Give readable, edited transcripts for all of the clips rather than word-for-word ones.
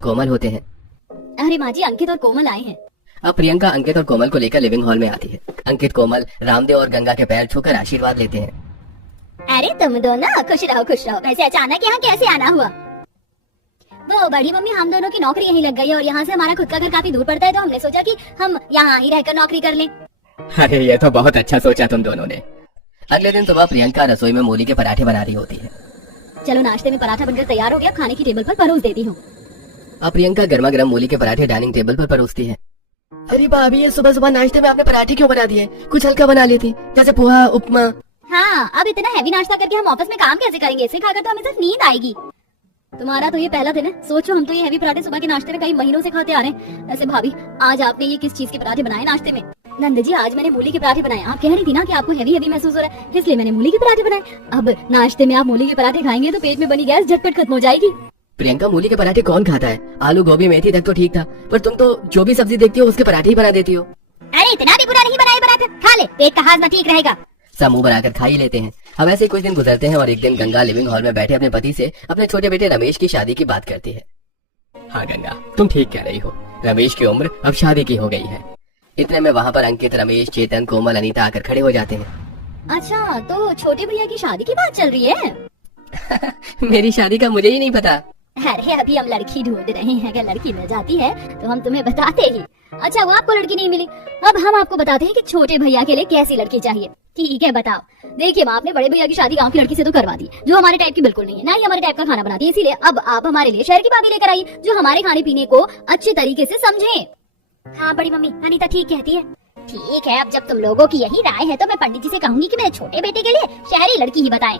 कोमल होते हैं। अरे माँ जी, अंकित और कोमल आए हैं। अब प्रियंका अंकित और कोमल को लेकर लिविंग हॉल में आती है। अंकित कोमल रामदेव और गंगा के पैर छूकर आशीर्वाद लेते हैं। अरे तुम दोनों खुश रहो खुश रहो। वैसे अचानक यहाँ कैसे आना हुआ? वो बड़ी मम्मी, हम दोनों की नौकरी यहीं लग गई है और यहाँ से हमारा खुद का घर काफी दूर पड़ता है, तो हमने सोचा कि हम यहाँ ही रहकर नौकरी कर लें। अरे ये तो बहुत अच्छा सोचा तुम दोनों ने। अगले दिन सुबह प्रियंका रसोई में मूली के पराठे बना रही होती है। चलो नाश्ते में पराठा बनकर तैयार हो गया, खाने की टेबल पर परोस देती हूँ। अब प्रियंका गर्मा गर्म मूली के पराठे डाइनिंग टेबल पर परोसती है। अरे भाभी, ये सुबह सुबह नाश्ते में आपने पराठे क्यों बना दिए? कुछ हल्का बना लेती, जैसे पोहा, उपमा। हाँ, अब इतना हैवी नाश्ता करके हम ऑफिस में काम कैसे करेंगे? इसे खाकर तो हमें सिर्फ नींद आएगी। तुम्हारा तो ये पहला दिन है। सोचो, हम तो ये हैवी पराठे सुबह के नाश्ते में कई महीनों से खाते आ रहे हैं। वैसे भाभी, आज आपने ये किस चीज के पराठे बनाए नाश्ते में? नंद जी, आज मैंने मूली के पराठे बनाए। आप कह रही थी ना कि आपको हैवी हैवी महसूस हो रहा है, इसलिए मैंने मूली के पराठे बनाए। अब नाश्ते में आप मूली के पराठे खाएंगे तो पेट में बनी गैस झटपट खत्म हो जाएगी। प्रियंका, मूली के पराठे कौन खाता है? आलू गोभी मेथी तक तो ठीक था, पर तुम तो जो भी सब्जी देखती हो उसके पराठे ही बना देती हो। अरे इतना भी बुरा नहीं बनाए पराठा, खा ले, पेट का हाजमा ठीक रहेगा। सब मुंह बनाकर खा ही लेते हैं। अब ऐसे कुछ दिन गुजरते हैं और एक दिन गंगा लिविंग हॉल में बैठे अपने पति से अपने छोटे बेटे रमेश की शादी की बात करती है। हाँ गंगा, तुम ठीक कह रही हो, रमेश की उम्र अब शादी की हो गई है। इतने में वहाँ पर अंकित, रमेश, चेतन, कोमल, अनीता आकर खड़े हो जाते हैं। अच्छा, तो छोटे भैया की शादी की बात चल रही है? मेरी शादी का मुझे ही नहीं पता। अरे अभी हम लड़की ढूंढ रहे हैं, अगर लड़की मिल जाती है तो हम तुम्हें बताते ही। अच्छा, वो आपको लड़की नहीं मिली, अब हम आपको बताते हैं कि छोटे भैया के लिए कैसी लड़की चाहिए। ठीक है, बताओ। देखिए माँ, आपने बड़े भैया की शादी गांव की लड़की से तो करवा दी, जो हमारे टाइप की बिल्कुल नहीं है, ना ही हमारे टाइप का खाना बनाती है। इसीलिए अब आप हमारे लिए शहर की भाभी लेकर आइए, जो हमारे खाने पीने को अच्छे तरीके से समझे। हाँ बड़ी मम्मी, अनीता ठीक कहती है। ठीक है, अब जब तुम लोगों की यही राय है तो मैं पंडित जी से कहूंगी कि मेरे छोटे बेटे के लिए शहरी लड़की ही बताएं।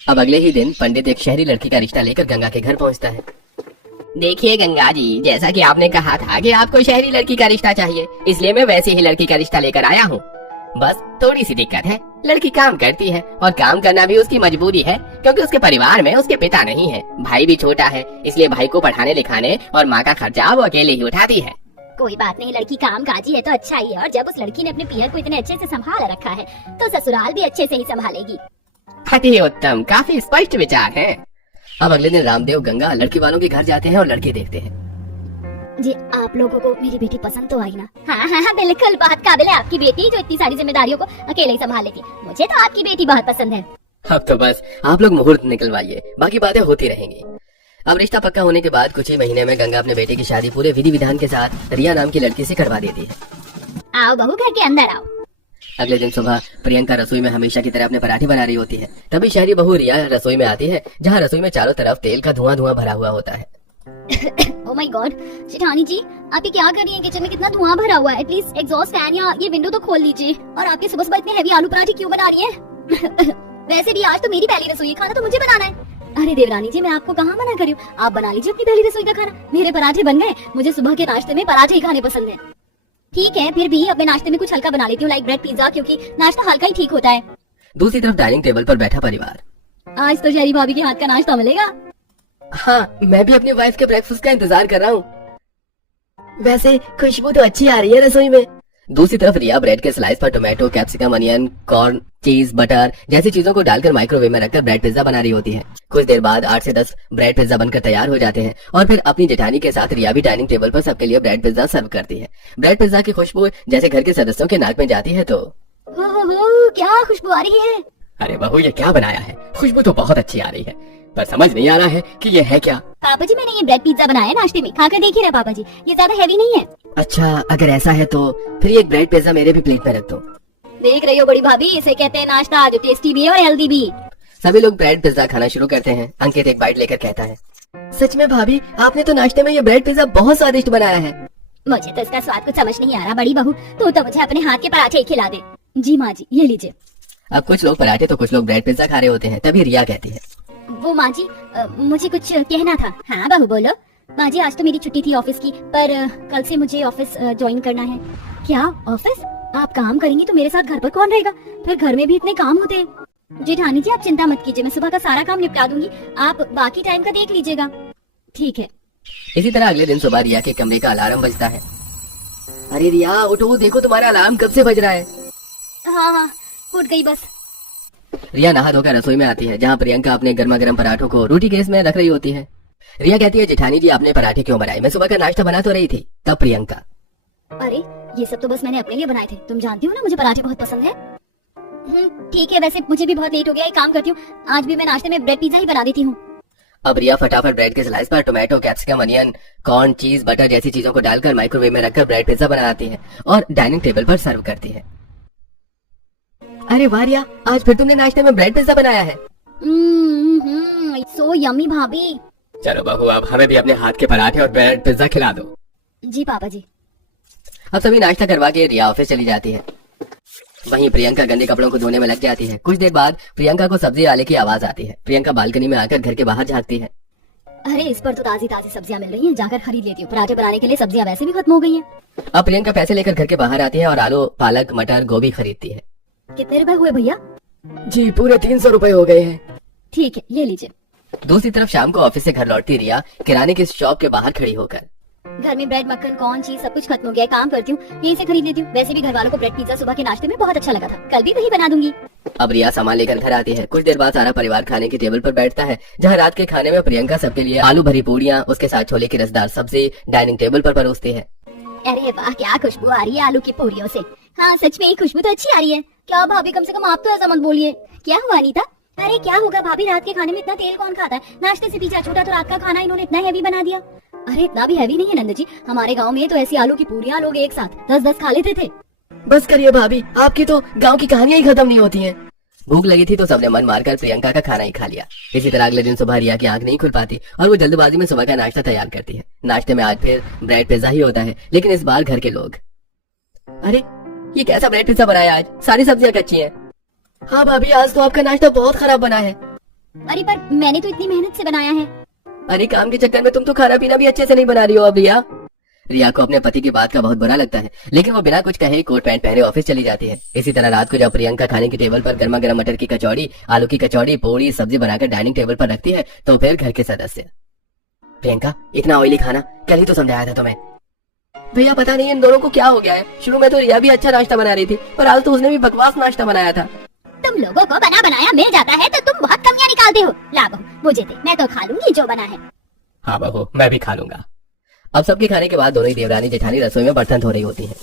अब अगले ही दिन पंडित एक शहरी लड़की का रिश्ता लेकर गंगा के घर पहुंचता है। देखिए गंगा जी, जैसा कि आपने कहा था कि आपको शहरी लड़की का रिश्ता चाहिए, इसलिए मैं वैसी ही लड़की का रिश्ता लेकर आया हूँ। बस थोड़ी सी दिक्कत है, लड़की काम करती है और काम करना भी उसकी मजबूरी है, क्योंकि उसके परिवार में उसके पिता नहीं है, भाई भी छोटा है, इसलिए भाई को पढ़ाने लिखाने और माँ का खर्चा वो अकेले ही उठाती है। कोई बात नहीं, लड़की काम काजी है तो अच्छा ही है, और जब उस लड़की ने अपने पियर को इतने अच्छे से संभाल रखा है तो ससुराल भी अच्छे से ही संभालेगी। अति उत्तम, काफी स्पष्ट विचार है। अब अगले दिन रामदेव गंगा लड़की वालों के घर जाते हैं और लड़के देखते हैं। जी, आप लोगों को मेरी बेटी पसंद तो आई ना? हाँ हाँ हाँ, बिल्कुल बहुत काबिल है आपकी बेटी, जो इतनी सारी जिम्मेदारियों को अकेले ही संभाल लेती। मुझे तो आपकी बेटी बहुत पसंद है। अब तो बस आप लोग मुहूर्त निकलवाइए, बाकी बातें होती रहेंगी। अब रिश्ता पक्का होने के बाद कुछ ही महीने में गंगा अपने बेटे की शादी पूरे विधि विधान के साथ रिया नाम की लड़की से करवा देती है। आओ बहू, घर के अंदर आओ। अगले दिन सुबह प्रियंका रसोई में हमेशा की तरह अपने पराठे बना रही होती है। तभी शहरी बहू रिया रसोई में आती है, जहाँ रसोई में चारों तरफ तेल का धुआं धुआं भरा हुआ होता है। ओह माय गॉड, शिठानी जी, आप ये क्या कर रही हैं? किचन में कितना धुआं भरा हुआ है, एटलीस्ट एग्जॉस्ट फैन या ये विंडो तो खोल लीजिए। और आपके सुबह सुबह इतने हैवी आलू पराठे क्यों बना रही हैं? वैसे भी आज तो मेरी पहली रसोई, खाना तो मुझे बनाना है। अरे देवरानी जी, मैं आपको कहाँ मना कर रही हूँ, आप बना लीजिए अपनी पहली रसोई का खाना। मेरे पराठे बन गए, मुझे सुबह के नाश्ते में पराठे ही खाने पसंद है। ठीक है, फिर भी अपने नाश्ते में कुछ हल्का बना लेती हूँ, लाइक ब्रेड पिज्जा, क्योंकि नाश्ता हल्का ही ठीक होता है। दूसरी तरफ डाइनिंग टेबल पर बैठा परिवार। आज तो शहरी भाभी के हाथ का नाश्ता मिलेगा। हाँ, मैं भी अपनी वाइफ के ब्रेकफास्ट का इंतजार कर रहा हूँ। वैसे खुशबू तो अच्छी आ रही है रसोई में। दूसरी तरफ रिया ब्रेड के स्लाइस पर टोमेटो, कैप्सिकम, अनियन, कॉर्न, चीज, बटर जैसी चीजों को डालकर माइक्रोवेव में रखकर ब्रेड पिज्जा बना रही होती है। कुछ देर बाद 8 से 10 ब्रेड पिज्जा बनकर तैयार हो जाते हैं और फिर अपनी जेठानी के साथ रिया भी डाइनिंग टेबल पर सबके लिए ब्रेड पिज्जा सर्व करती है। ब्रेड पिज्जा की खुशबू जैसे घर के सदस्यों के नाक में जाती है तो हो, क्या खुशबू आ रही है। अरे बहू, ये क्या बनाया है? खुशबू तो बहुत अच्छी आ रही है, पर समझ नहीं आ रहा है कि ये है क्या। पापा जी, मैंने ये ब्रेड पिज्जा बनाया नाश्ते में, खाकर देखिए ना पापा जी, ये ज्यादा हैवी नहीं है। अच्छा, अगर ऐसा है तो फिर एक ब्रेड पिज्जा मेरे भी प्लेट में रख दो। देख रही हो बड़ी भाभी, इसे कहते हैं नाश्ता, जो टेस्टी भी है और हेल्दी भी। सभी लोग ब्रेड पिज्जा खाना शुरू करते हैं। अंकित एक बाइट लेकर कहता है, सच में भाभी, आपने तो नाश्ते में ये ब्रेड पिज्जा बहुत स्वादिष्ट बनाया है। मुझे तो इसका स्वाद कुछ समझ नहीं आ रहा बड़ी बहू, तो मुझे अपने हाथ के पराठे ही खिला दे। जी माँ जी, ये लीजिए। अब कुछ लोग पराठे तो कुछ लोग ब्रेड पिज्जा खा रहे होते हैं। तभी रिया कहती है, वो माँ जी, मुझे कुछ कहना था। हाँ बहू बोलो। माँ जी, आज तो मेरी छुट्टी थी ऑफिस की, पर कल से मुझे ऑफिस ज्वाइन करना है। क्या ऑफिस? आप काम करेंगी तो मेरे साथ घर पर कौन रहेगा? फिर घर में भी इतने काम होते हैं। जेठानी जी, आप चिंता मत कीजिए, मैं सुबह का सारा काम निपटा दूंगी, आप बाकी टाइम का देख लीजिएगा। ठीक है। इसी तरह अगले दिन सुबह रिया के कमरे का अलार्म बजता है। अरे रिया उठो, देखो तुम्हारा अलार्म कब से बज रहा है। हाँ हाँ, उठ गई बस। रिया नहा धोकर रसोई में आती है, जहाँ प्रियंका अपने गर्मा गर्म पराठों को रोटी गैस में रख रही होती है। रिया कहती है, जेठानी जी आपने पराठे क्यों बनाए? मैं सुबह का नाश्ता बना तो रही थी। तब प्रियंका, अरे ये सब तो बस मैंने अपने लिए बनाए थे, तुम जानती हो ना मुझे पराठे बहुत पसंद है। ठीक है, वैसे मुझे भी बहुत लेट हो गया, एक काम करती हूँ, आज भी मैं नाश्ते में ब्रेड पिज्जा ही बना देती हूँ। अब रिया फटाफट ब्रेड के स्लाइस पर टोमेटो, कैप्सिकम, अनियन, कॉर्न, चीज, बटर जैसी चीजों को डालकर माइक्रोवेव में रखकर ब्रेड पिज्जा बनाती है और डाइनिंग टेबल पर सर्व करती है। अरे वाह रिया, आज फिर तुमने नाश्ते में ब्रेड पिज्जा बनाया है। सो यम्मी भाभी। चलो बहू, अब हमें भी अपने हाथ के पराठे और ब्रेड पिज्जा खिला दो। जी पापा जी। अब सभी नाश्ता करवा के रिया ऑफिस चली जाती है। वहीं प्रियंका गंदे कपड़ों को धोने में लग जाती है। कुछ देर बाद प्रियंका को सब्जी वाले की आवाज आती है। प्रियंका बालकनी में आकर घर के बाहर झांकती है। अरे इस पर तो ताजी ताजी सब्जियां मिल रही हैं, जाकर खरीद लेती हूँ। पराठे बनाने के लिए सब्जियां वैसे भी खत्म हो गई हैं। अब प्रियंका पैसे लेकर घर के बाहर आती है और आलू, पालक, मटर, गोभी खरीदती है। कितने रुपए हुए भैया? जी पूरे 300 रुपए हो गए हैं। ठीक है, ये लीजिए। दूसरी तरफ शाम को ऑफिस से घर लौटती रिया किराने की शॉप के बाहर खड़ी होकर, घर में ब्रेड, मक्खन, कॉर्न, चीज सब कुछ खत्म हो गया है, काम करती हूँ यहीं से खरीद लेती हूँ। वैसे भी घर वालों को ब्रेड पिज्जा सुबह के नाश्ते में बहुत अच्छा लगा था, कल भी वही बना दूंगी। अब रिया सामान लेकर घर आती है। कुछ देर बाद सारा परिवार खाने की टेबल पर बैठता है, जहाँ रात के खाने में प्रियंका सबके लिए आलू भरी पूड़ियाँ, उसके साथ छोले की रसदार सब्जी डाइनिंग टेबल पर परोसती है। अरे वाह, क्या खुशबू आ रही है आलू की पूड़ियों से। हाँ सच में खुशबू तो अच्छी आ रही है। क्या भाभी, कम से कम आप तो ऐसा मत बोलिए। क्या हुआ अनीता? अरे क्या होगा भाभी, रात के खाने में इतना तेल कौन खाता है? नाश्ते से पीछा छूटा तो रात का खाना इन्होंने इतना हैवी बना दिया। अरे इतना भी हैवी नहीं है नंद जी, हमारे गांव में तो ऐसी आलू की पूड़ियाँ लोग एक साथ 10-10 खा लेते थे। बस करिए भाभी, आपकी तो गांव की कहानियां ही खत्म नहीं होती हैं। भूख लगी थी तो सबने मन मारकर प्रियंका का खाना ही खा लिया। इसी तरह अगले दिन सुबह रिया की आंख नहीं खुल पाती और वो जल्दबाजी में सुबह का नाश्ता तैयार करती है। नाश्ते में आज फिर ब्रेड पिज्जा ही होता है, लेकिन इस बार घर के लोग, अरे ये कैसा ब्रेड पिज्जा बनाया आज, सारी सब्जियां कच्ची हैं। हाँ भाभी, आज तो आपका नाश्ता बहुत खराब बना है। अरे पर मैंने तो इतनी मेहनत से बनाया है। अरे काम के चक्कर में तुम तो खाना पीना भी अच्छे से नहीं बना रही हो। अब रिया को अपने पति की बात का बहुत बुरा लगता है, लेकिन वो बिना कुछ कहे कोट पैंट पहने ऑफिस चली जाती है। इसी तरह रात को जब प्रियंका खाने की टेबल पर गर्मा गर्म मटर की कचौड़ी, आलू की कचौड़ी, पूरी सब्जी बनाकर डाइनिंग टेबल पर रखती है तो फिर घर के सदस्य, प्रियंका इतना ऑयली खाना कल ही तो समझाया था तुम्हें। भैया पता नहीं इन दोनों को क्या हो गया है। शुरू में तो रिया भी अच्छा नाश्ता बना रही थी, पर आज तो उसने भी बकवास नाश्ता बनाया था। तुम लोगों को बना बनाया मिल जाता है तो तुम बहुत कमियां निकालते हो। ला बहू, मुझे दे, मैं तो खा लूंगी जो बना है। हाँ बहू, मैं भी खा लूंगा। अब सबके खाने के बाद दोनों ही देवरानी जेठानी रसोई में बर्तन धो रही होती हैं।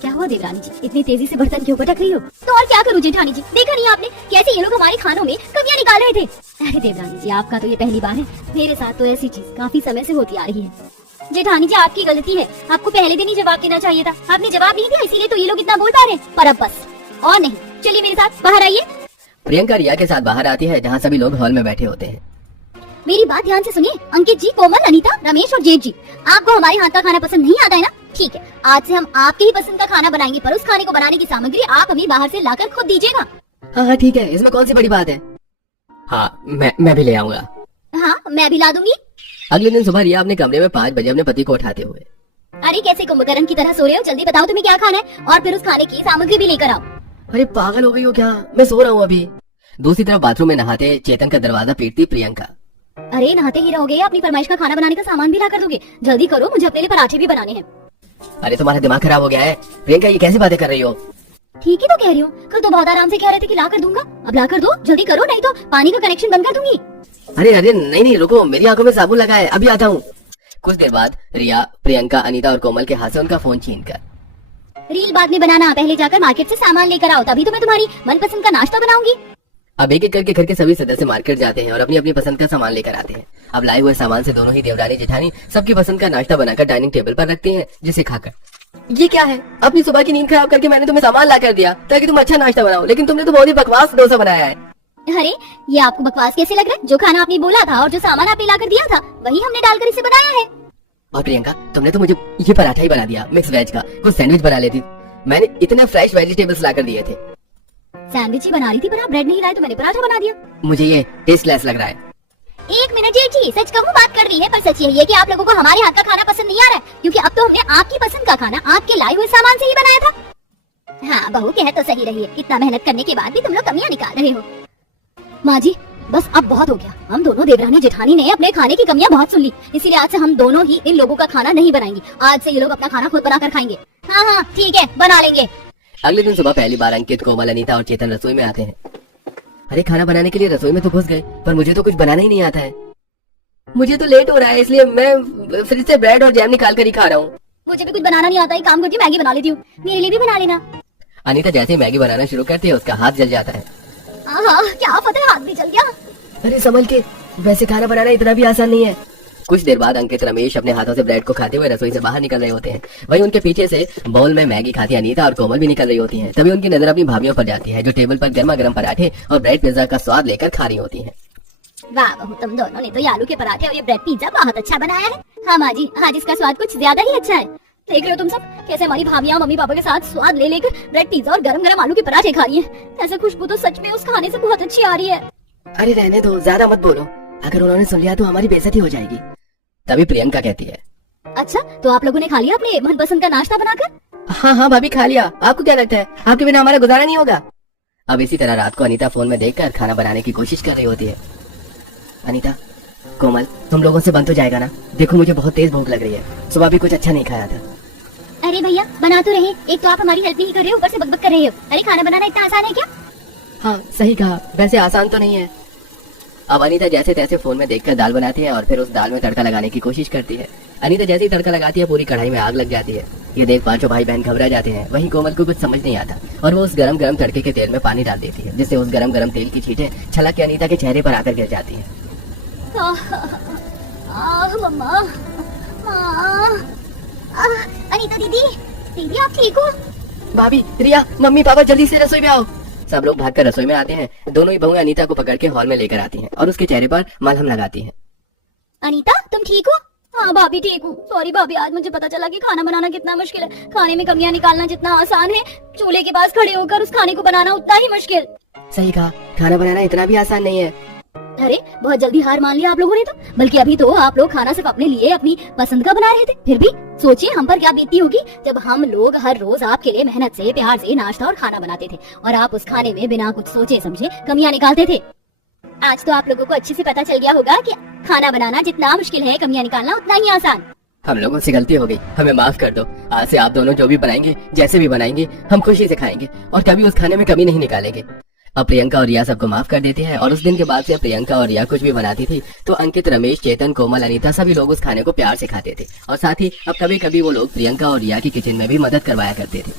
क्या हुआ देवरानी जी, इतनी तेजी से बर्तन क्यों पटक रही हो? तो और क्या करूं जेठानी जी, देखा नहीं आपने कैसे ये लोग हमारे खानों में कमियां निकाल रहे थे। अरे देवरानी जी, आपका तो ये पहली बार है, मेरे साथ तो ऐसी चीज काफी समय से होती आ रही है। जेठानी जी आपकी गलती है, आपको पहले दिन ही जवाब देना चाहिए था। आपने जवाब नहीं दिया, इसीलिए तो ये लोग इतना बोल पा रहे हैं। पर अब बस और नहीं, चलिए मेरे साथ बाहर आइए। प्रियंका रिया के साथ बाहर आती है, जहाँ सभी लोग हॉल में बैठे होते हैं। मेरी बात ध्यान से सुनिए, अंकित जी, कोमल, अनीता, रमेश और जेठ जी, आपको हमारे हाथ का खाना पसंद नहीं आता है ना? ठीक है, आज से हम आपके ही पसंद का खाना बनाएंगे, पर उस खाने को बनाने की सामग्री आप हमें बाहर से लाकर खुद दीजिएगा। हाँ ठीक है, इसमें कौन सी बड़ी बात है। हाँ मैं भी ले आऊंगा। हाँ मैं भी ला दूंगी। अगले दिन सुबह रिया अपने कमरे में 5 बजे अपने पति को उठाते हुए, अरे कैसे कुंभकर्ण की तरह सो रहे हो? जल्दी बताओ तुम्हें क्या खाना है और फिर उस खाने की सामग्री भी लेकर आओ। अरे पागल हो गई हो क्या, मैं सो रहा हूँ अभी। दूसरी तरफ बाथरूम में नहाते चेतन का दरवाजा पीटती प्रियंका। अरे नहाते ही रहोगे, अपनी फरमाइश का खाना बनाने का सामान भी ला कर दोगे? जल्दी करो, मुझे अपने लिए पराठे भी बनाने हैं। अरे तुम्हारा दिमाग खराब हो गया है प्रियंका, ये कैसी बातें कर रही हो? ठीक ही तो कह रही हो, कल तो बहुत आराम से कह रहे थे कि ला कर दूंगा। अब ला कर दो, जल्दी करो, नहीं तो पानी का कनेक्शन बंद कर दूंगी। अरे नहीं रुको, मेरी आंखों में साबुन लगा है, अभी आता हूँ। कुछ देर बाद रिया, प्रियंका, अनीता और कोमल के हाथ से उनका फोन छीनकर, रील बाद में बनाना, पहले जाकर मार्केट से सामान लेकर आओ, तभी तो मैं तुम्हारी मनपसंद का नाश्ता बनाऊंगी। अब एक एक करके घर के सभी सदस्य मार्केट जाते हैं और अपनी अपनी पसंद का सामान लेकर आते हैं। अब लाए हुए सामान से दोनों ही देवरानी जेठानी सबकी पसंद का नाश्ता बनाकर डाइनिंग टेबल पर रखते हैं, जिसे खाकर, ये क्या है, अपनी सुबह की नींद खराब करके मैंने तुम्हें सामान ला कर दिया ताकि तुम अच्छा नाश्ता बनाओ, लेकिन तुमने तो बहुत ही बकवास डोसा बनाया है। अरे ये आपको बकवास कैसे लग रहा है? जो खाना आपने बोला था और जो सामान आपने ला कर दिया था, वही हमने डालकर इसे बनाया है। और प्रियंका, तुमने तो मुझे ये पराठा ही बना दिया, मिक्स वेज का। कुछ सैंडविच बना लेती, मैंने इतने फ्रेश वेजिटेबल्स ला कर दिए थे। सैंडविच ही बना रही थी, पर आप ब्रेड नहीं लाए तो मैंने पराठा बना दिया। मुझे ये टेस्टलेस लग रहा है। एक मिनट जी, सच कहूँ बात कर रही है, पर सच यही है कि आप लोगों को हमारे हाथ का खाना पसंद नहीं आ रहा है, क्योंकि अब तो हमने आपकी पसंद का खाना आपके लाए हुए सामान से ही बनाया था। हाँ बहू, कह तो सही रही है, इतना मेहनत करने के बाद भी तुम लोग कमियां निकाल रहे हो। माँ जी बस अब बहुत हो गया, हम दोनों देवरानी जेठानी ने अपने खाने की कमियां बहुत सुन ली, इसीलिए आज से हम दोनों ही इन लोगों का खाना नहीं बनाएंगे। आज से ये लोग अपना खाना खुद बनाकर खाएंगे। हाँ ठीक है, बना लेंगे। अगले दिन सुबह पहली बार अंकित, कोमल, अनीता और चेतन रसोई में आते हैं। अरे खाना बनाने के लिए रसोई में तो घुस गए, पर मुझे तो कुछ बनाना ही नहीं आता है। मुझे तो लेट हो रहा है, इसलिए मैं फ्रिज से ब्रेड और जैम निकाल कर ही खा रहा हूँ। मुझे भी कुछ बनाना नहीं आता, एक काम करती हूँ मैगी बना लेती हूँ, मेरे लिए भी बना लेना। अनीता जैसे ही मैगी बनाना शुरू करती है उसका हाथ जल जाता है। आहा, क्या पता है हाथ भी जल गया। अरे संभल के, वैसे खाना बनाना इतना भी आसान नहीं है। कुछ देर बाद अंकित रमेश अपने हाथों से ब्रेड को खाते हुए रसोई से बाहर निकल रहे होते हैं। वहीं उनके पीछे से बाउल में मैगी खाती अनीता और कोमल भी निकल रही होती हैं। तभी उनकी नजर अपनी भाभीियों पर जाती है जो टेबल पर गर्मा गर्म पराठे और ब्रेड पिज्जा का स्वाद लेकर खा रही होती हैं। वाह बहू, तुम दोनों ने तो ये आलू के पराठे और ये ब्रेड पिज्जा बहुत अच्छा बनाया है। हाँ माँ जी, आज इसका स्वाद कुछ ज्यादा ही अच्छा है। देख रहे हो तुम सब कैसे हमारी भाभियाँ मम्मी पापा के साथ स्वाद ले लेकर ब्रेड पिज्जा और गरम गरम आलू के पराठे खा रही है। ऐसे खुशबू तो सच में उस खाने से बहुत अच्छी आ रही है। अरे रहने दो, ज्यादा मत बोलो, अगर उन्होंने सुन लिया तो हमारी बेइज्जती हो जाएगी। तभी प्रियंका कहती है, अच्छा तो आप लोगों ने खा लिया अपने मनपसंद का नाश्ता बनाकर? हाँ हाँ भाभी खा लिया, आपको क्या लगता है आपके बिना हमारा गुजारा नहीं होगा। अब इसी तरह रात को अनीता फोन में देखकर खाना बनाने की कोशिश कर रही होती है। अनीता, कोमल, तुम लोगों से बन तो जाएगा ना? देखो मुझे बहुत तेज भूख लग रही है, सुबह भी कुछ अच्छा नहीं खाया था। अरे भैया बना तो रहे, एक तो आप हमारी हेल्प नहीं कर रहे हो, ऊपर से बकबक कर रहे हो। अरे खाना बनाना इतना आसान है क्या? हाँ सही कहा, वैसे आसान तो नहीं है। अब अनीता जैसे तैसे फोन में देखकर दाल बनाती है और फिर उस दाल में तड़का लगाने की कोशिश करती है। अनीता जैसे ही तड़का लगाती है पूरी कढ़ाई में आग लग जाती है। ये देख पांचों भाई बहन घबरा जाते हैं। वहीं कोमल को कुछ समझ नहीं आता और वो उस गरम गरम तड़के के तेल में पानी डाल देती है, जिससे उस गरम गरम तेल की छींटें छलक के अनीता के चेहरे पर आकर गिर जाती है। मम्मा, अनीता दीदी, दीदी आप ठीक हो? भाभी, रिया, मम्मी पापा जल्दी से रसोई में आओ। सब लोग भागकर रसोई में आते हैं। दोनों ही बहुएं अनीता को पकड़ के हॉल में लेकर आती हैं और उसके चेहरे पर मलहम लगाती हैं। अनीता तुम ठीक हो? हाँ भाभी ठीक हूँ। सॉरी भाभी, आज मुझे पता चला कि खाना बनाना कितना मुश्किल है। खाने में कमियां निकालना जितना आसान है, चूल्हे के पास खड़े होकर उस खाने को बनाना उतना ही मुश्किल। सही कहा, खाना बनाना इतना भी आसान नहीं है। अरे बहुत जल्दी हार मान लिया आप लोगों ने तो। बल्कि अभी तो आप लोग खाना सिर्फ अपने लिए अपनी पसंद का बना रहे थे। फिर भी सोचिए हम पर क्या बीतती होगी जब हम लोग हर रोज आपके लिए मेहनत से प्यार से नाश्ता और खाना बनाते थे और आप उस खाने में बिना कुछ सोचे समझे कमियां निकालते थे। आज तो आप लोगों को अच्छे से पता चल गया होगा कि खाना बनाना जितना मुश्किल है, कमियां निकालना उतना ही आसान। हम लोगों से गलती हो गई, हमें माफ कर दो। आज से आप दोनों जो भी बनाएंगे, जैसे भी बनाएंगे, हम खुशी से खाएंगे और कभी उस खाने में कमी नहीं निकालेंगे। अब प्रियंका और रिया सबको माफ कर देते हैं और उस दिन के बाद से प्रियंका और रिया कुछ भी बनाती थी तो अंकित, रमेश, चेतन, कोमल, अनीता सभी लोग उस खाने को प्यार से खाते थे और साथ ही अब कभी कभी वो लोग प्रियंका और रिया की किचन में भी मदद करवाया करते थे।